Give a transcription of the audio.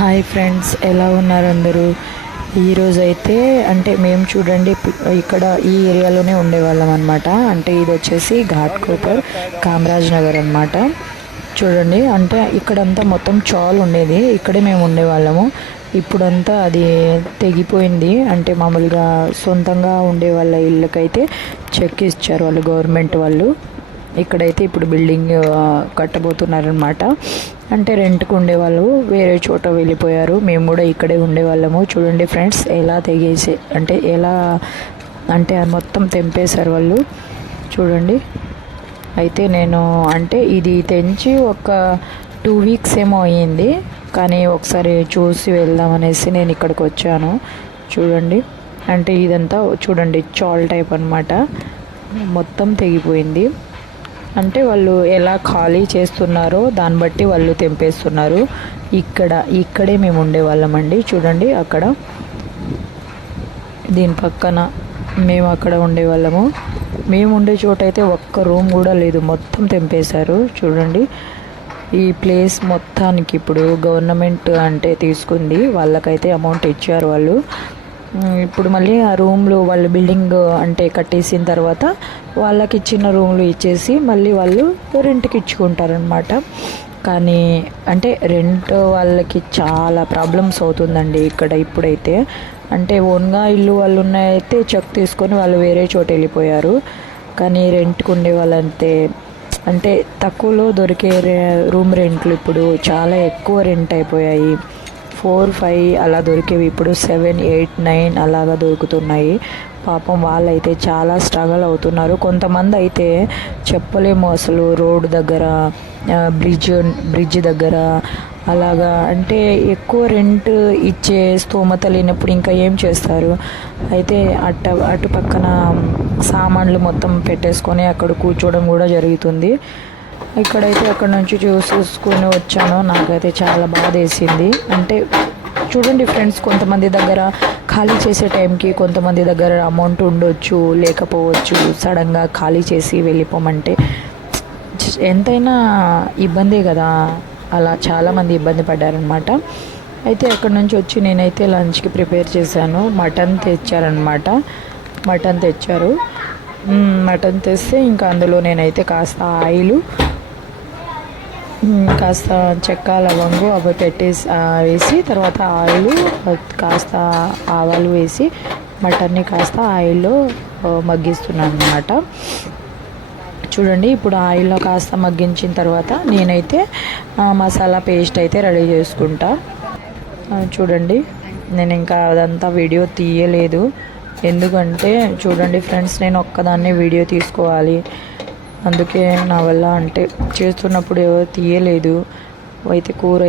Hi friends, ఎలా ఉన్నారు అందరూ? ఈరోజైతే అంటే మేము చూడండి ఇక్కడ ఈ ఏరియాలోనే ఉండేవాళ్ళం అనమాట. అంటే ఇది వచ్చేసి ఘాట్కోపర్ కామరాజ్ నగర్ అనమాట. చూడండి, అంటే ఇక్కడంతా మొత్తం చాలు ఉండేది, ఇక్కడే మేము ఉండేవాళ్ళము. ఇప్పుడంతా అది తెగిపోయింది. అంటే మామూలుగా సొంతంగా ఉండే వాళ్ళ ఇళ్ళకైతే చెక్ ఇచ్చారు వాళ్ళు, గవర్నమెంట్ వాళ్ళు. ఇక్కడైతే ఇప్పుడు బిల్డింగ్ కట్టబోతున్నారనమాట. అంటే రెంట్కి ఉండేవాళ్ళు వేరే చోట వెళ్ళిపోయారు, మేము కూడా ఇక్కడే ఉండేవాళ్ళము. చూడండి ఫ్రెండ్స్, ఎలా తెగేసి అంటే మొత్తం తెంపేశారు వాళ్ళు. చూడండి, అయితే నేను అంటే ఇది తెంచి ఒక 2 వీక్స్ ఏమో అయ్యింది, కానీ ఒకసారి చూసి వెళ్దామనేసి నేను ఇక్కడికి వచ్చాను. చూడండి, అంటే ఇదంతా చూడండి చాల్ టైప్ అనమాట, మొత్తం తెగిపోయింది. అంటే వాళ్ళు ఎలా ఖాళీ చేస్తున్నారో దాన్ని బట్టి వాళ్ళు తెంపేస్తున్నారు. ఇక్కడే మేము ఉండేవాళ్ళం అండి. చూడండి, అక్కడ దీని పక్కన మేము అక్కడ ఉండేవాళ్ళము. మేము ఉండే చోట అయితే ఒక్క రూమ్ కూడా లేదు, మొత్తం తెంపేశారు. చూడండి, ఈ ప్లేస్ మొత్తానికి ఇప్పుడు గవర్నమెంట్ అంటే తీసుకుంది, వాళ్ళకైతే అమౌంట్ ఇచ్చారు వాళ్ళు. ఇప్పుడు మళ్ళీ ఆ రూమ్లు వాళ్ళు బిల్డింగ్ అంటే కట్టేసిన తర్వాత వాళ్ళకి ఇచ్చిన రూమ్లు ఇచ్చేసి మళ్ళీ వాళ్ళు రెంట్కి ఇచ్చుకుంటారనమాట. కానీ అంటే రెంట్ వాళ్ళకి చాలా ప్రాబ్లమ్స్ అవుతుందండి ఇక్కడ ఇప్పుడైతే. అంటే ఓన్గా ఇల్లు వాళ్ళు ఉన్నాయితే చెక్ తీసుకొని వాళ్ళు వేరే చోట వెళ్ళిపోయారు. కానీ రెంట్కి ఉండే వాళ్ళంతే, అంటే తక్కువలో దొరికే రూమ్ రెంట్లు ఇప్పుడు చాలా ఎక్కువ రెంట్ అయిపోయాయి. 4-5 అలా దొరికేవి ఇప్పుడు 7-8-9 అలాగా దొరుకుతున్నాయి. పాపం వాళ్ళైతే చాలా స్ట్రగల్ అవుతున్నారు. కొంతమంది అయితే చెప్పలేము అసలు, రోడ్డు దగ్గర, బ్రిడ్జ్ దగ్గర అలాగా. అంటే ఎక్కువ రెంట్ ఇచ్చే స్తోమత లేనప్పుడు ఇంకా ఏం చేస్తారు? అయితే అటు పక్కన సామాన్లు మొత్తం పెట్టేసుకొని అక్కడ కూర్చోవడం కూడా జరుగుతుంది. ఇక్కడైతే అక్కడ నుంచి చూసుకొని వచ్చాను, నాకైతే చాలా బాధ వేసింది. అంటే చూడండి ఫ్రెండ్స్, కొంతమంది దగ్గర ఖాళీ చేసే టైంకి కొంతమంది దగ్గర అమౌంట్ ఉండొచ్చు, లేకపోవచ్చు. సడన్గా ఖాళీ చేసి వెళ్ళిపోమంటే ఎంతైనా ఇబ్బందే కదా. అలా చాలామంది ఇబ్బంది పడ్డారనమాట. అయితే అక్కడ నుంచి వచ్చి నేనైతే లంచ్కి ప్రిపేర్ చేశాను. మటన్ తెచ్చారు. మటన్ తెస్తే ఇంకా అందులో నేనైతే కాస్త ఆయిల్, కాస్త చెక్క లవంగు అవి పెట్టేసి వేసి, తర్వాత ఆయిల్ కాస్త ఆవాలు వేసి మటన్ని కాస్త ఆయిల్లో మగ్గిస్తున్నాను అన్నమాట. చూడండి, ఇప్పుడు ఆయిల్లో కాస్త మగ్గించిన తర్వాత నేనైతే మసాలా పేస్ట్ అయితే రెడీ చేసుకుంటా. చూడండి, నేను ఇంకా అదంతా వీడియో తీయలేదు, ఎందుకంటే చూడండి ఫ్రెండ్స్, నేను ఒక్కదాన్నే వీడియో తీసుకోవాలి, అందుకే నా వల్ల అంటే చేస్తున్నప్పుడు ఎవరు తీయలేదు. అయితే కూర అయితే